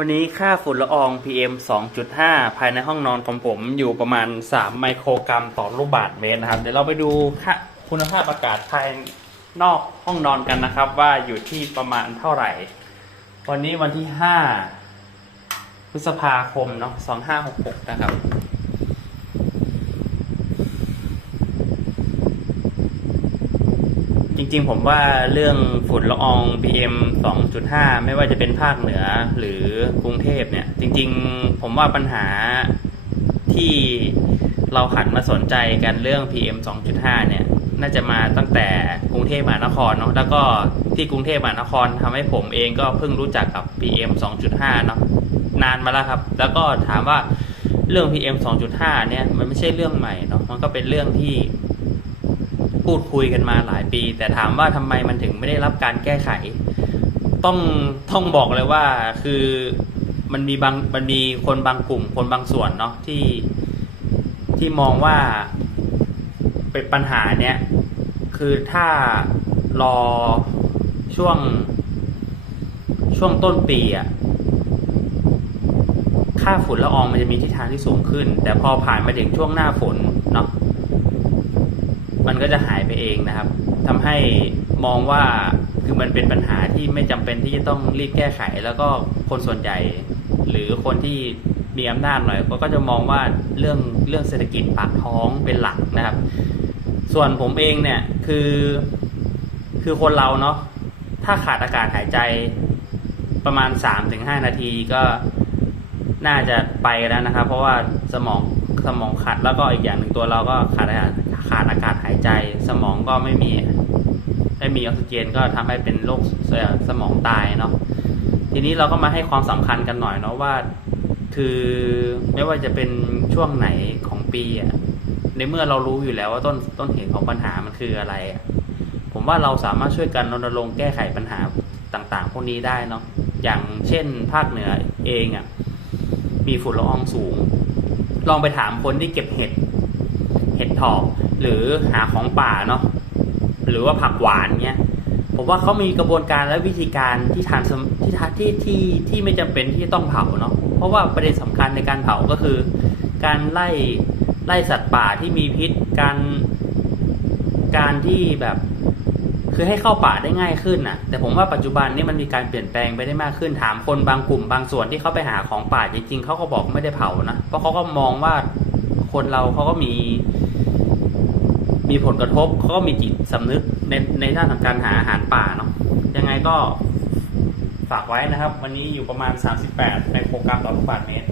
วันนี้ค่าฝุ่นละออง PM 2.5 ภายในห้องนอนของผมอยู่ประมาณ 3 ไมโครกรัมต่อลูกบาศก์เมตรนะครับ เดี๋ยวเราไปดูค่าคุณภาพอากาศภายนอกห้องนอนกันนะครับ ว่าอยู่ที่ประมาณเท่าไหร่ วันนี้วันที่ 5 พฤษภาคมเนาะ2566 นะครับ จริงๆ ผมว่าเรื่องฝุ่นละออง PM 2.5 ไม่ว่าจะเป็นภาคเหนือหรือกรุงเทพเนี่ย จริงๆ ผมว่าปัญหาที่เราหันมาสนใจกันเรื่อง PM 2.5 เนี่ย น่าจะมาตั้งแต่กรุงเทพมหานครเนาะแล้วก็ที่กรุงเทพมหานครทำให้ผมเองก็เพิ่งรู้จักกับ PM 2.5 เนาะนานมาแล้วครับ แล้วก็ถามว่าเรื่อง PM 2.5 เนี่ยมันไม่ใช่เรื่องใหม่เนาะมันก็เป็นเรื่องที่ พูดคุยกันมาหลายปี แต่ถามว่าทำไมมันถึงไม่ได้รับการแก้ไข ต้องต้องบอกเลยว่าคือมันมีบางมันมีคนบางกลุ่ม คนบางส่วนเนาะที่ที่มองว่าเป็นปัญหาเนี้ยคือถ้ารอช่วงช่วงต้นปีอะค่าฝุ่นละอองมันจะมีทิศทางที่สูงขึ้น แต่พอผ่านมาถึงช่วงหน้าฝนเนาะ มันก็จะหายไปเองนะครับทำให้มองว่าคือมันเป็นปัญหาที่ไม่จำเป็นที่จะต้องรีบแก้ไข แล้วก็คนส่วนใหญ่ หรือคนที่มีอำนาจหน่อยก็จะมองว่าเรื่องเรื่องเศรษฐกิจปากท้องเป็นหลักนะครับ ส่วนผมเองเนี่ยคือคือคนเราเนาะถ้าขาดอากาศหายใจประมาณ 3-5 นาทีก็น่าจะไปแล้วนะครับ เพราะว่าสมอง สมองขาดแล้วก็อีกอย่างหนึ่งตัวเราก็ขาดอากาศขาดอากาศหายใจ สมองก็ไม่มีไม่มีออกซิเจนก็ทำให้เป็นโรคสมองตายเนาะทีนี้เราก็มาให้ความสำคัญกันหน่อยเนาะว่าคือไม่ว่าจะเป็นช่วงไหนของปีอะในเมื่อเรารู้อยู่แล้วว่าต้นต้นเหตุของปัญหามันคืออะไรอะผมว่าเราสามารถช่วยกันรณรงค์แก้ไขปัญหาต่างๆ พวกนี้ได้เนาะอย่างเช่นภาคเหนือเองอะมีฝุ่นละอองสูง ลองไปถามคนที่เก็บเห็ด เห็ดถอบหรือหาของป่าเนาะหรือว่าผักหวานเนี้ยผมว่าเขามีกระบวนการและวิธีการที่ทานที่ท,ที่ที่ที่ไม่จำเป็นที่จะต้องเผาเนาะเพราะว่าประเด็นสำคัญในการเผาก็คือ การไล่ไล่สัตว์ป่าที่มีพิษการการที่แบบ คือให้เข้าป่าได้ง่ายขึ้นน่ะแต่ผมว่าปัจจุบันนี้มันมีการเปลี่ยนแปลงไปได้มากขึ้นถามคนบางกลุ่มบางส่วนที่เขาไปหาของป่าจริงๆเขาก็บอกไม่ได้เผานะเพราะเขาก็มองว่าคนเราเขาก็มี มีผลกระทบเขาก็มีจิตสำนึกในในด้านของการหาอาหารป่าเนาะยังไงก็ฝากไว้นะครับ วันนี้อยู่ประมาณ 38 ในโปรแกรมต่อลูกบาทเมตร